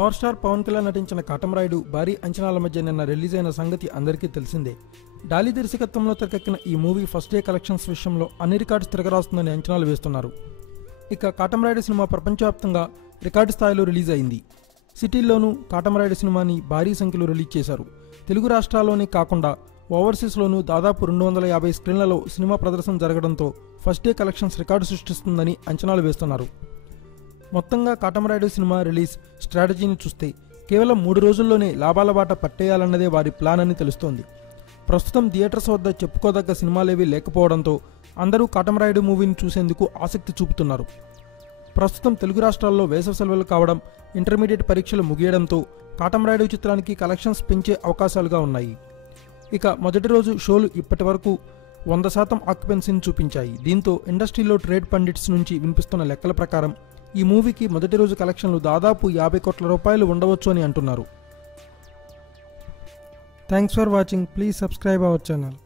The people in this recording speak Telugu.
పవర్ స్టార్ పవన్ కళ్యాణ్ నటించిన కాటమరాయుడు భారీ అంచనాల మధ్య నిన్న రిలీజ్ అయిన సంగతి అందరికీ తెలిసిందే. డాలీ దర్శకత్వంలో తెరకెక్కిన ఈ మూవీ ఫస్ట్ డే కలెక్షన్స్ విషయంలో అన్ని రికార్డ్స్ తిరగరాస్తుందని అంచనాలు వేస్తున్నారు. ఇక కాటమరాయుడు సినిమా ప్రపంచవ్యాప్తంగా రికార్డు స్థాయిలో రిలీజ్ అయింది. సిటీల్లోనూ కాటమరాయుడు సినిమాని భారీ సంఖ్యలో రిలీజ్ చేశారు. తెలుగు రాష్ట్రాల్లోనే కాకుండా ఓవర్సీస్లోనూ దాదాపు 250 స్క్రీన్లలో సినిమా ప్రదర్శన జరగడంతో ఫస్ట్ డే కలెక్షన్స్ రికార్డు సృష్టిస్తుందని అంచనాలు వేస్తున్నారు. మొత్తంగా కాటమరాయుడు సినిమా రిలీజ్ స్ట్రాటజీని చూస్తే కేవలం 3 రోజుల్లోనే లాభాల బాట పట్టేయాలన్నదే వారి ప్లాన్ అని తెలుస్తోంది. ప్రస్తుతం థియేటర్స్ వద్ద చెప్పుకోదగ్గ సినిమాలేవీ లేకపోవడంతో అందరూ కాటమరాయుడు మూవీని చూసేందుకు ఆసక్తి చూపుతున్నారు. ప్రస్తుతం తెలుగు రాష్ట్రాల్లో వేసవి సెలవులు కావడం, ఇంటర్మీడియట్ పరీక్షలు ముగియడంతో కాటమరాయుడు చిత్రానికి కలెక్షన్స్ పెంచే అవకాశాలుగా ఉన్నాయి. ఇక మొదటి రోజు షోలు ఇప్పటి వరకు 100% ఆక్యుపెన్సీని చూపించాయి. దీంతో ఇండస్ట్రీలో ట్రేడ్ పండిట్స్ నుంచి వినిపిస్తున్న లెక్కల ప్రకారం ఈ మూవీకి మొదటి రోజు కలెక్షన్లు దాదాపు 50 కోట్ల రూపాయలు ఉండవచ్చు అని అంటున్నారు. Thanks for watching. Please subscribe our channel.